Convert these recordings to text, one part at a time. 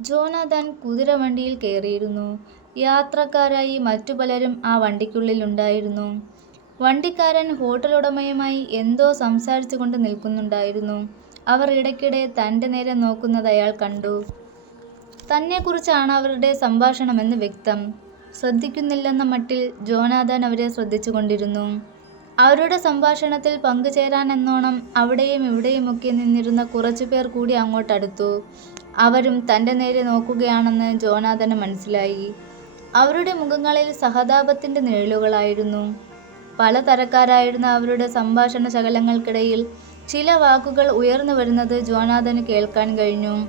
Jonathan കുതിരവണ്ടിയിൽ കയറിയിരുന്നു. യാത്രക്കാരായി മറ്റു പലരും ആ വണ്ടിക്കുള്ളിൽ ഉണ്ടായിരുന്നു വണ്ടിക്കാരൻ ഹോട്ടലുടമയുമായി എന്തോ സംസാരിച്ചു കൊണ്ട് നിൽക്കുന്നുണ്ടായിരുന്നു. അവർ ഇടയ്ക്കിടെ തന്റെ നേരെ നോക്കുന്നത് അയാൾ കണ്ടു. തന്നെക്കുറിച്ചാണ് അവരുടെ സംഭാഷണമെന്ന് വ്യക്തം. ശ്രദ്ധിക്കുന്നില്ലെന്ന മട്ടിൽ ജോനാഥൻ അവരെ ശ്രദ്ധിച്ചുകൊണ്ടിരുന്നു. അവരുടെ സംഭാഷണത്തിൽ പങ്കുചേരാനെന്നോണം അവിടെയും ഇവിടെയുമൊക്കെ നിന്നിരുന്ന കുറച്ചുപേർ കൂടി അങ്ങോട്ടടുത്തു. അവരും തന്റെ നേരെ നോക്കുകയാണെന്ന് ജോനാഥന് മനസ്സിലായി. അവരുടെ മുഖങ്ങളിൽ സഹതാപത്തിന്റെ നിഴലുകളായിരുന്നു. പലതരക്കാരായിരുന്ന അവരുടെ സംഭാഷണ ശകലങ്ങൾക്കിടയിൽ ചില വാക്കുകൾ ഉയർന്നു വരുന്നത് ജോനാഥന് കേൾക്കാൻ കഴിഞ്ഞു.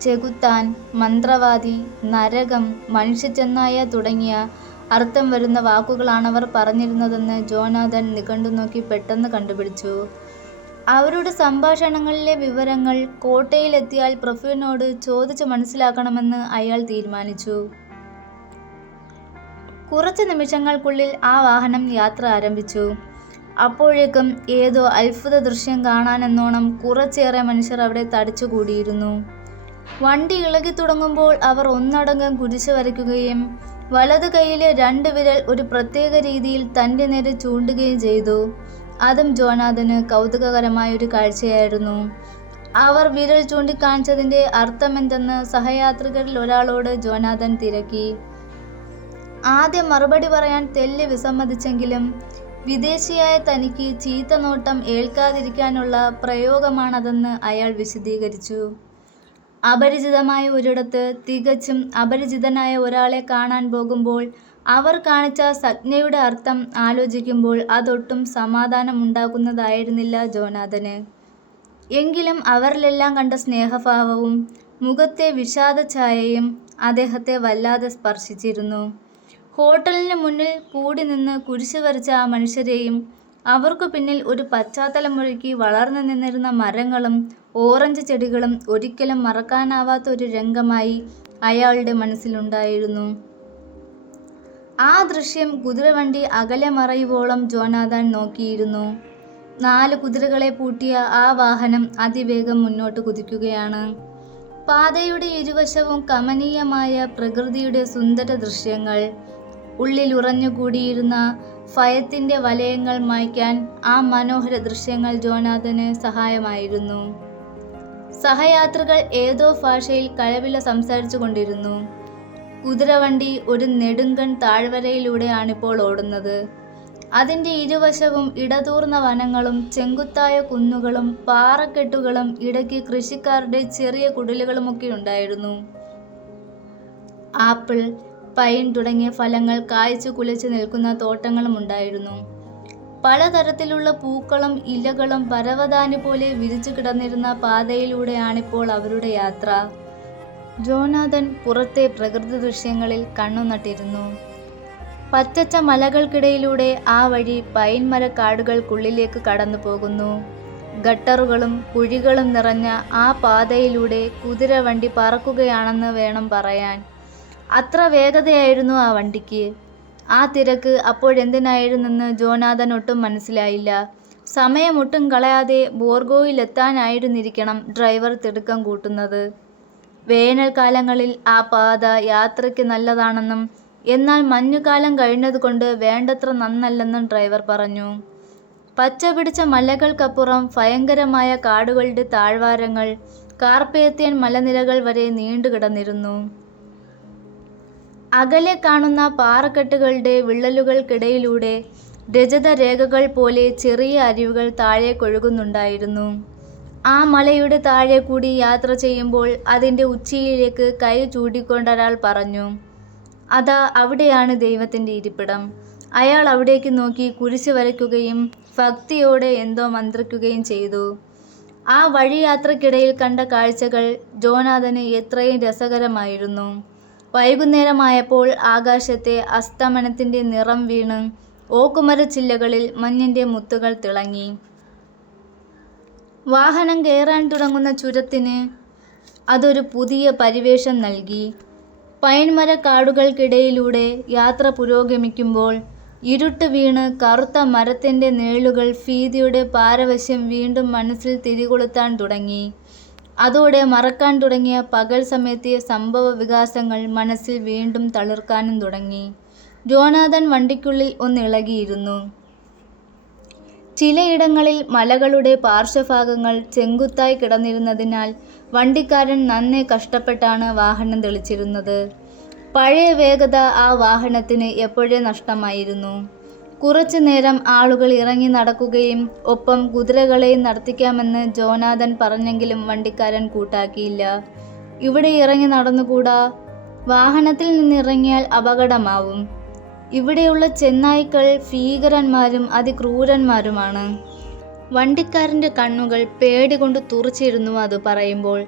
ചെകുത്താൻ, മന്ത്രവാദി, നരകം, മനുഷ്യച്ചെന്നായ തുടങ്ങിയ അർത്ഥം വരുന്ന വാക്കുകളാണവർ പറഞ്ഞിരുന്നതെന്ന് ജോനാഥൻ നിഘണ്ടു നോക്കി പെട്ടെന്ന് കണ്ടുപിടിച്ചു. അവരുടെ സംഭാഷണങ്ങളിലെ വിവരങ്ങൾ കോട്ടയിലെത്തിയാൽ പ്രഫുവിനോട് ചോദിച്ചു മനസ്സിലാക്കണമെന്ന് അയാൾ തീരുമാനിച്ചു. കുറച്ച് നിമിഷങ്ങൾക്കുള്ളിൽ ആ വാഹനം യാത്ര ആരംഭിച്ചു. അപ്പോഴേക്കും ഏതോ അത്ഭുത ദൃശ്യം കാണാനെന്നോണം കുറച്ചേറെ മനുഷ്യർ അവിടെ തടിച്ചുകൂടിയിരുന്നു. വണ്ടി ഇളകി തുടങ്ങുമ്പോൾ അവർ ഒന്നടങ്കം കുരിശ് വരയ്ക്കുകയും വലതു കൈയിലെ രണ്ട് വിരൽ ഒരു പ്രത്യേക രീതിയിൽ തന്റെ നേരെ ചൂണ്ടുകയും ചെയ്തു. അതും ജോനാഥന് കൗതുകകരമായ ഒരു കാഴ്ചയായിരുന്നു. അവർ വിരൽ ചൂണ്ടിക്കാണിച്ചതിന്റെ അർത്ഥമെന്തെന്ന് സഹയാത്രികരിൽ ഒരാളോട് ജോനാഥൻ തിരക്കി. ആദ്യം മറുപടി പറയാൻ തെല്ല് വിസമ്മതിച്ചെങ്കിലും വിദേശിയായ തനിക്ക് ചീത്ത നോട്ടം ഏൽക്കാതിരിക്കാനുള്ള പ്രയോഗമാണതെന്ന് അയാൾ വിശദീകരിച്ചു. അപരിചിതമായ ഒരിടത്ത് തികച്ചും അപരിചിതനായ ഒരാളെ കാണാൻ പോകുമ്പോൾ അവർ കാണിച്ച സംജ്ഞയുടെ അർത്ഥം ആലോചിക്കുമ്പോൾ അതൊട്ടും സമാധാനമുണ്ടാക്കുന്നതായിരുന്നില്ല ജോനാഥന്. എങ്കിലും അവരിലെല്ലാം കണ്ട സ്നേഹഭാവവും മുഖത്തെ വിഷാദഛായയും അദ്ദേഹത്തെ വല്ലാതെ സ്പർശിച്ചിരുന്നു. ഹോട്ടലിന് മുന്നിൽ കൂടി നിന്ന് കുരിശു വരച്ച ആ മനുഷ്യരെയും അവർക്കു പിന്നിൽ ഒരു പശ്ചാത്തലമൊരുക്കി വളർന്നു നിന്നിരുന്ന മരങ്ങളും ഓറഞ്ച് ചെടികളും ഒരിക്കലും മറക്കാനാവാത്ത ഒരു രംഗമായി അയാളുടെ മനസ്സിലുണ്ടായിരുന്നു. ആ ദൃശ്യം കുതിരവണ്ടി അകലെ മറയുവോളം ജോനാഥൻ നോക്കിയിരുന്നു. നാല് കുതിരകളെ പൂട്ടിയ ആ വാഹനം അതിവേഗം മുന്നോട്ട് കുതിക്കുകയാണ്. പാതയുടെ ഇരുവശവും കമനീയമായ പ്രകൃതിയുടെ സുന്ദര ദൃശ്യങ്ങൾ ഉള്ളിൽ ഉറഞ്ഞുകൂടിയിരുന്ന ഭയത്തിന്റെ വലയങ്ങൾ മായ്ക്കാൻ ആ മനോഹര ദൃശ്യങ്ങൾ ജോനാഥന് സഹായമായിരുന്നു. സഹയാത്രികൾ ഏതോ ഭാഷയിൽ കഴവില സംസാരിച്ചു സംസാരിച്ചുകൊണ്ടിരുന്നു. കുതിരവണ്ടി ഒരു നെടുങ്കൺ താഴ്വരയിലൂടെയാണ് ഇപ്പോൾ ഓടുന്നത്. അതിന്റെ ഇരുവശവും ഇടതൂർന്ന വനങ്ങളും ചെങ്കുത്തായ കുന്നുകളും പാറക്കെട്ടുകളും ഇടയ്ക്ക് കൃഷിക്കാരുടെ ചെറിയ കുടിലുകളുമൊക്കെയുണ്ടായിരുന്നു. ആപ്പിൾ, പൈൻ തുടങ്ങിയ ഫലങ്ങൾ കായ്ച്ചു കുലച്ചു നിൽക്കുന്ന തോട്ടങ്ങളും ഉണ്ടായിരുന്നു പലതരത്തിലുള്ള പൂക്കളും ഇലകളും പരവതാനി പോലെ വിരിച്ചു കിടന്നിരുന്ന പാതയിലൂടെയാണിപ്പോൾ അവരുടെ യാത്ര. ജോനാഥൻ പുറത്തെ പ്രകൃതി പ്രകൃതിദൃശ്യങ്ങളിൽ കണ്ണുനട്ടിരുന്നു. പച്ചച്ച മലകൾക്കിടയിലൂടെ ആ വഴി പൈൻ മരക്കാടുകൾക്കുള്ളിലേക്ക് കടന്നുപോകുന്നു. ഗട്ടറുകളും കുഴികളും നിറഞ്ഞ ആ പാതയിലൂടെ കുതിര വണ്ടി പറക്കുകയാണെന്ന് വേണം പറയാൻ. അത്ര വേഗതയായിരുന്നു ആ വണ്ടിക്ക്. ആ തിരക്ക് അപ്പോഴെന്തിനായിരുന്നെന്ന് ജോനാഥൻ ഒട്ടും മനസ്സിലായില്ല. സമയം ഒട്ടും കളയാതെ ബോർഗോയിലെത്താനായിരുന്നിരിക്കണം ഡ്രൈവർ തിടുക്കം കൂട്ടുന്നത്. വേനൽക്കാലങ്ങളിൽ ആ പാത യാത്രയ്ക്ക് നല്ലതാണെന്നും എന്നാൽ മഞ്ഞുകാലം കഴിഞ്ഞതുകൊണ്ട് വേണ്ടത്ര നന്നല്ലെന്നും ഡ്രൈവർ പറഞ്ഞു. പച്ചപിടിച്ച മലകൾക്കപ്പുറം ഭയങ്കരമായ കാടുകളുടെ താഴ്വാരങ്ങൾ കാർപ്പേത്യൻ മലനിരകൾ വരെ നീണ്ടുകിടന്നിരുന്നു. അകലെ കാണുന്ന പാറക്കെട്ടുകളുടെ വിള്ളലുകൾക്കിടയിലൂടെ രജതരേഖകൾ പോലെ ചെറിയ അരുവികൾ താഴേക്കൊഴുകുന്നുണ്ടായിരുന്നു. ആ മലയുടെ താഴെ കൂടി യാത്ര ചെയ്യുമ്പോൾ അതിന്റെ ഉച്ചിയിലേക്ക് കൈ ചൂണ്ടിക്കൊണ്ടൊരാൾ പറഞ്ഞു. "അതാ അവിടെയാണ് ദൈവത്തിന്റെ ഇരിപ്പിടം. " അയാൾ അവിടേക്ക് നോക്കി കുരിശ് വരയ്ക്കുകയും ഭക്തിയോടെ എന്തോ മന്ത്രിക്കുകയും ചെയ്തു. ആ വഴിയാത്രക്കിടയിൽ കണ്ട കാഴ്ചകൾ ജോനാഥന് എത്രയും രസകരമായിരുന്നു. വൈകുന്നേരമായപ്പോൾ ആകാശത്തെ അസ്തമനത്തിന്റെ നിറം വീണ് ഓക്കുമരച്ചില്ലകളിൽ മഞ്ഞിന്റെ മുത്തുകൾ തിളങ്ങി. വാഹനം കയറാൻ തുടങ്ങുന്ന ചുരത്തിന് അതൊരു പുതിയ പരിവേഷം നൽകി. പൈൻമര കാടുകൾക്കിടയിലൂടെ യാത്ര പുരോഗമിക്കുമ്പോൾ ഇരുട്ട് വീണ് കറുത്ത മരത്തിന്റെ നിഴലുകൾ ഭീതിയുടെ പാരവശ്യം വീണ്ടും മനസ്സിൽ തിരികൊളുത്താൻ തുടങ്ങി. അതോടെ മറക്കാൻ തുടങ്ങിയ പകൽ സമയത്തെ സംഭവ വികാസങ്ങൾ മനസ്സിൽ വീണ്ടും തളിർക്കാനും തുടങ്ങി ജോനാഥൻ വണ്ടിക്കുള്ളിൽ ഒന്നിളകിയിരുന്നു ചിലയിടങ്ങളിൽ മലകളുടെ പാർശ്വഭാഗങ്ങൾ ചെങ്കുത്തായി കിടന്നിരുന്നതിനാൽ വണ്ടിക്കാരൻ നന്നെ കഷ്ടപ്പെട്ടാണ് വാഹനം തെളിച്ചിരുന്നത്. പഴയ വേഗത ആ വാഹനത്തിന് എപ്പോഴേ നഷ്ടമായിരുന്നു. കുറച്ചു നേരം ആളുകൾ ഇറങ്ങി നടക്കുകയും ഒപ്പം കുതിരകളെയും നടത്തിക്കാമെന്ന് ജോനാഥൻ പറഞ്ഞെങ്കിലും വണ്ടിക്കാരൻ കൂട്ടാക്കിയില്ല. ഇവിടെ ഇറങ്ങി നടന്നുകൂടാ? വാഹനത്തിൽ നിന്നിറങ്ങിയാൽ അപകടമാവും. ഇവിടെയുള്ള ചെന്നായ്ക്കൾ ഭീകരന്മാരും അതിക്രൂരന്മാരുമാണ്. വണ്ടിക്കാരന്റെ കണ്ണുകൾ പേടി കൊണ്ട് തുറച്ചിരുന്നു അത് പറയുമ്പോൾ.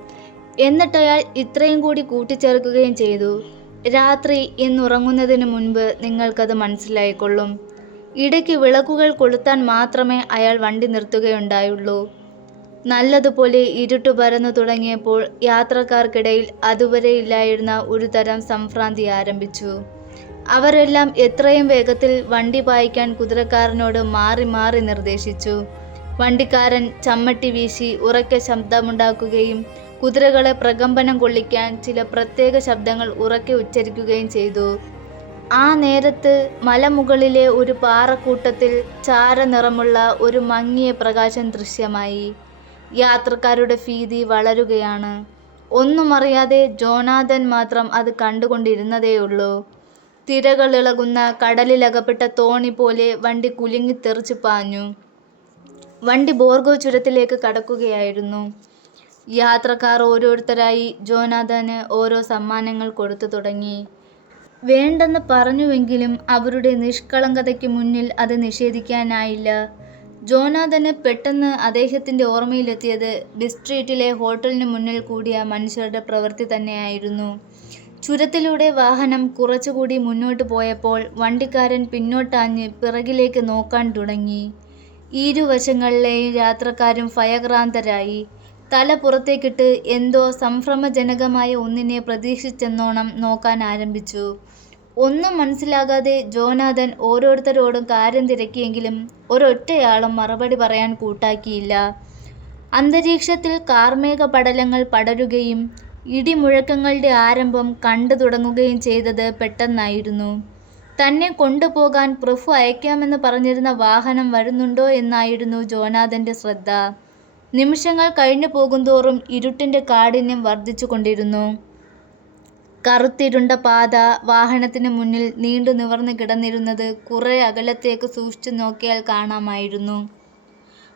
എന്നിട്ടയാൾ ഇത്രയും കൂടി കൂട്ടിച്ചേർക്കുകയും ചെയ്തു. രാത്രി ഇന്നുറങ്ങുന്നതിന് മുൻപ് നിങ്ങൾക്കത് മനസ്സിലായിക്കൊള്ളും. ഇടയ്ക്ക് വിളക്കുകൾ കൊളുത്താൻ മാത്രമേ അയാൾ വണ്ടി നിർത്തുകയുണ്ടായുള്ളൂ. നല്ലതുപോലെ ഇരുട്ട് പരന്നു തുടങ്ങിയപ്പോൾ യാത്രക്കാർക്കിടയിൽ അതുവരെ ഇല്ലായിരുന്ന ഒരു തരം സംഭ്രാന്തി ആരംഭിച്ചു. അവരെല്ലാം എത്രയും വേഗത്തിൽ വണ്ടി പായിക്കാൻ കുതിരക്കാരനോട് മാറി മാറി നിർദ്ദേശിച്ചു. വണ്ടിക്കാരൻ ചമ്മട്ടി വീശി ഉറക്കെ ശബ്ദമുണ്ടാക്കുകയും കുതിരകളെ പ്രകമ്പനം കൊള്ളിക്കാൻ ചില പ്രത്യേക ശബ്ദങ്ങൾ ഉറക്കെ ഉച്ചരിക്കുകയും ചെയ്തു. ആ നേരത്ത് മലമുകളിലെ ഒരു പാറക്കൂട്ടത്തിൽ ചാരനിറമുള്ള ഒരു മങ്ങിയ പ്രകാശം ദൃശ്യമായി. യാത്രക്കാരുടെ ഭീതി വളരുകയാണ്. ഒന്നും അറിയാതെ ജോനാഥൻ മാത്രം അത് കണ്ടുകൊണ്ടിരുന്നതേയുള്ളൂ. തിരകളിളകുന്ന കടലിലകപ്പെട്ട തോണി പോലെ വണ്ടി കുലുങ്ങിത്തെറിച്ച് പാഞ്ഞു. വണ്ടി ബോർഗോ ചുരത്തിലേക്ക് കടക്കുകയായിരുന്നു. യാത്രക്കാർ ഓരോരുത്തരായി ജോനാഥന് ഓരോ സമ്മാനങ്ങൾ കൊടുത്തു തുടങ്ങി. വേണ്ടെന്ന് പറഞ്ഞുവെങ്കിലും അവരുടെ നിഷ്കളങ്കതയ്ക്ക് മുന്നിൽ അത് നിഷേധിക്കാനായില്ല. ജോനാഥന് പെട്ടെന്ന് അദ്ദേഹത്തിന്റെ ഓർമ്മയിലെത്തിയത് ബിസ്ട്രീറ്റിലെ ഹോട്ടലിന് മുന്നിൽ കൂടിയ മനുഷ്യരുടെ പ്രവൃത്തി തന്നെയായിരുന്നു. ചുരത്തിലൂടെ വാഹനം കുറച്ചുകൂടി മുന്നോട്ട് പോയപ്പോൾ വണ്ടിക്കാരൻ പിന്നോട്ടാഞ്ഞ് പിറകിലേക്ക് നോക്കാൻ തുടങ്ങി. ഇരുവശങ്ങളിലെയും യാത്രക്കാരും ഭയക്രാന്തരായി തല പുറത്തേക്കിട്ട് എന്തോ സംഭ്രമജനകമായ ഒന്നിനെ പ്രതീക്ഷിച്ചെന്നോണം നോക്കാൻ ആരംഭിച്ചു. ഒന്നും മനസ്സിലാകാതെ ജോനാഥൻ ഓരോരുത്തരോടും കാര്യം തിരക്കിയെങ്കിലും ഒരൊറ്റയാളും മറുപടി പറയാൻ കൂട്ടാക്കിയില്ല. അന്തരീക്ഷത്തിൽ കാർമേഘ പടലങ്ങൾ പടരുകയും ഇടിമുഴക്കങ്ങളുടെ ആരംഭം കണ്ടു തുടങ്ങുകയും ചെയ്തത് പെട്ടെന്നായിരുന്നു. തന്നെ കൊണ്ടുപോകാൻ പ്രഭു അയക്കാമെന്ന് പറഞ്ഞിരുന്ന വാഹനം വരുന്നുണ്ടോ എന്നായിരുന്നു ജോനാഥന്റെ ശ്രദ്ധ. നിമിഷങ്ങൾ കഴിഞ്ഞു പോകുന്തോറും ഇരുട്ടിന്റെ കാഠിന്യം വർദ്ധിച്ചു കൊണ്ടിരുന്നു. കറുത്തിരുണ്ട പാത വാഹനത്തിന് മുന്നിൽ നീണ്ടു നിവർന്നു കിടന്നിരുന്നത് കുറെ അകലത്തേക്ക് സൂക്ഷിച്ചു നോക്കിയാൽ കാണാമായിരുന്നു.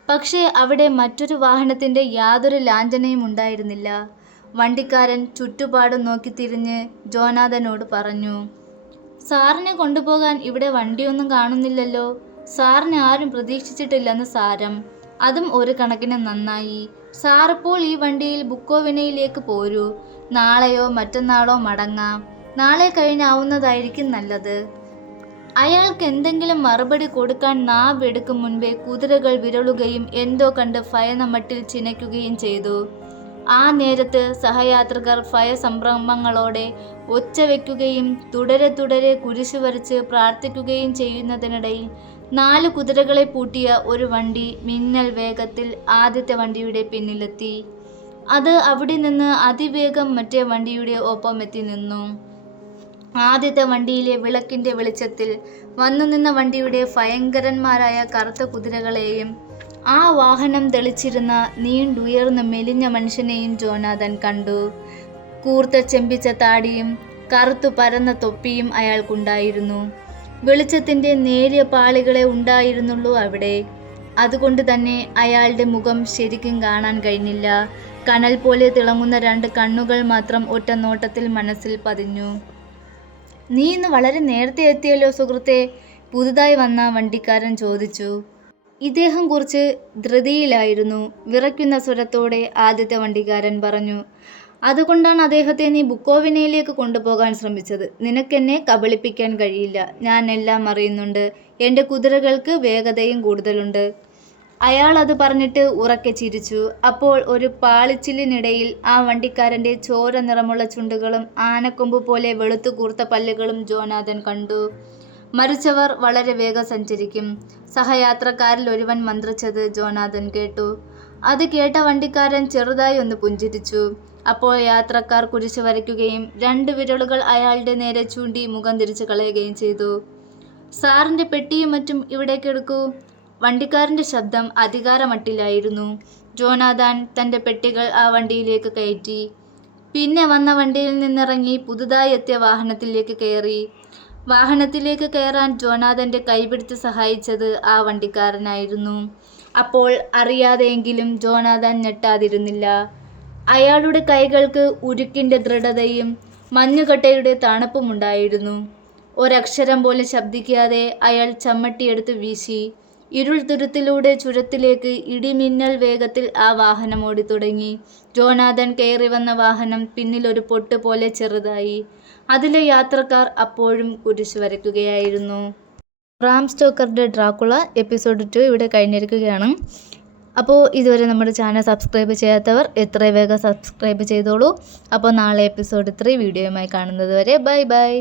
പക്ഷേ അവിടെ മറ്റൊരു വാഹനത്തിന്റെ യാതൊരു ലാഞ്ചനയും ഉണ്ടായിരുന്നില്ല. വണ്ടിക്കാരൻ ചുറ്റുപാടും നോക്കി തിരിഞ്ഞ് ജോനാഥനോട് പറഞ്ഞു സാറിനെ കൊണ്ടുപോകാൻ ഇവിടെ വണ്ടിയൊന്നും കാണുന്നില്ലല്ലോ. സാറിനെ ആരും പ്രതീക്ഷിച്ചിട്ടില്ലെന്ന് സാരം. അതും ഒരു കണക്കിന് നന്നായി. സാറിപ്പോൾ ഈ വണ്ടിയിൽ ബുക്കോവിനയിലേക്ക് പോരൂ. നാളെയോ മറ്റന്നാളോ മടങ്ങാം. നാളെ കഴിഞ്ഞാവുന്നതായിരിക്കും നല്ലത്. അയാൾക്ക് എന്തെങ്കിലും മറുപടി കൊടുക്കാൻ നാവെടുക്കും മുൻപേ കുതിരകൾ വിരളുകയും എന്തോ കണ്ട് ഫയനമട്ടിൽ ചിനയ്ക്കുകയും ചെയ്തു. ആ നേരത്ത് സഹയാത്രികർ ഭയസംഭ്രമങ്ങളോടെ ഒച്ച വയ്ക്കുകയും തുടരെ തുടരെ കുരിശ് വരച്ച് പ്രാർത്ഥിക്കുകയും ചെയ്യുന്നതിനിടയിൽ നാല് കുതിരകളെ പൂട്ടിയ ഒരു വണ്ടി മിന്നൽ വേഗത്തിൽ ആദ്യത്തെ വണ്ടിയുടെ പിന്നിലെത്തി. അത് അവിടെ നിന്ന് അതിവേഗം മറ്റേ വണ്ടിയുടെ ഒപ്പം എത്തി നിന്നു. ആദ്യത്തെ വണ്ടിയിലെ വിളക്കിന്റെ വെളിച്ചത്തിൽ വന്നു നിന്ന വണ്ടിയുടെ ഭയങ്കരന്മാരായ കറുത്ത കുതിരകളെയും ആ വാഹനം തെളിച്ചിരുന്ന നീണ്ടുയർന്ന മെലിഞ്ഞ മനുഷ്യനെയും ജോനാഥൻ കണ്ടു. കൂർത്ത ചെമ്പിച്ച താടിയും കറുത്തു പരന്ന തൊപ്പിയും അയാൾക്കുണ്ടായിരുന്നു. വെളിച്ചത്തിന്റെ നേരിയ പാളികളെ ഉണ്ടായിരുന്നുള്ളൂ അവിടെ. അതുകൊണ്ട് തന്നെ അയാളുടെ മുഖം ശരിക്കും കാണാൻ കഴിഞ്ഞില്ല. കനൽ പോലെ തിളങ്ങുന്ന രണ്ട് കണ്ണുകൾ മാത്രം ഒറ്റ നോട്ടത്തിൽ മനസ്സിൽ പതിഞ്ഞു. നീ ഇന്ന് വളരെ നേരത്തെ എത്തിയല്ലോ സുഹൃത്തെ പുതുതായി വന്ന വണ്ടിക്കാരൻ ചോദിച്ചു. ഇദ്ദേഹം കുറച്ച് ധൃതിയിലായിരുന്നു. വിറയ്ക്കുന്ന സ്വരത്തോടെ ആദ്യത്തെ വണ്ടിക്കാരൻ പറഞ്ഞു അതുകൊണ്ടാണ് അദ്ദേഹത്തെ നീ ബുക്കോവിനയിലേക്ക് കൊണ്ടുപോകാൻ ശ്രമിച്ചത്. നിനക്കെന്നെ കബളിപ്പിക്കാൻ കഴിയില്ല. ഞാൻ എല്ലാം അറിയുന്നുണ്ട്. എന്റെ കുതിരകൾക്ക് വേഗതയും കൂടുതലുണ്ട്. അയാൾ അത് പറഞ്ഞിട്ട് ഉറക്കെ ചിരിച്ചു. അപ്പോൾ ഒരു പാളിച്ചിലിനിടയിൽ ആ വണ്ടിക്കാരന്റെ ചോര നിറമുള്ള ചുണ്ടുകളും ആനക്കൊമ്പ് പോലെ വെളുത്തു കൂർത്ത പല്ലുകളും ജോനാഥൻ കണ്ടു. മരിച്ചവർ വളരെ വേഗം സഞ്ചരിക്കും. സഹയാത്രക്കാരിൽ ഒരുവൻ മന്ത്രിച്ചത് ജോനാഥൻ കേട്ടു. അത് കേട്ട വണ്ടിക്കാരൻ ചെറുതായി ഒന്ന് പുഞ്ചിരിച്ചു. അപ്പോൾ യാത്രക്കാർ കുരിശ് വരയ്ക്കുകയും രണ്ട് വിരലുകൾ അയാളുടെ നേരെ ചൂണ്ടി മുഖം തിരിച്ചു കളയുകയും ചെയ്തു. സാറിന്റെ പെട്ടിയും മറ്റും ഇവിടേക്ക് എടുക്കൂ. വണ്ടിക്കാരന്റെ ശബ്ദം അധികാരമട്ടിലായിരുന്നു. ജോനാഥാൻ തന്റെ പെട്ടികൾ ആ വണ്ടിയിലേക്ക് കയറ്റി. പിന്നെ വന്ന വണ്ടിയിൽ നിന്നിറങ്ങി പുതുതായി എത്തിയ വാഹനത്തിലേക്ക് കയറി. വാഹനത്തിലേക്ക് കയറാൻ ജോനാഥന്റെ കൈപിടിച്ച് സഹായിച്ചത് ആ വണ്ടിക്കാരനായിരുന്നു. അപ്പോൾ അറിയാതെയെങ്കിലും ജോനാഥൻ ഞെട്ടാതിരുന്നില്ല. അയാളുടെ കൈകൾക്ക് ഉരുക്കിന്റെ ദൃഢതയും മഞ്ഞുകട്ടയുടെ തണുപ്പുമുണ്ടായിരുന്നു. ഒരക്ഷരം പോലും ശബ്ദിക്കാതെ അയാൾ ചമ്മട്ടിയെടുത്ത് വീശി. ഇരുൾ തുരുത്തിലൂടെ ചുരത്തിലേക്ക് ഇടിമിന്നൽ വേഗത്തിൽ ആ വാഹനം ഓടിത്തുടങ്ങി. ജോനാഥൻ കയറി വന്ന വാഹനം പിന്നിൽ ഒരു പൊട്ട് പോലെ ചെറുതായി. അതിലെ യാത്രക്കാർ അപ്പോഴും കുരിശ് വരയ്ക്കുകയായിരുന്നു. റാം സ്റ്റോക്കറുടെ ഡ്രാക്കുള എപ്പിസോഡ് ടു ഇവിടെ കഴിഞ്ഞിരിക്കുകയാണ്. അപ്പോൾ ഇതുവരെ നമ്മുടെ ചാനൽ സബ്സ്ക്രൈബ് ചെയ്യാത്തവർ എത്രയും വേഗം സബ്സ്ക്രൈബ് ചെയ്തോളൂ. അപ്പോൾ നാളെ എപ്പിസോഡ് ത്രീ വീഡിയോയുമായി കാണുന്നത് വരെ ബൈ ബൈ.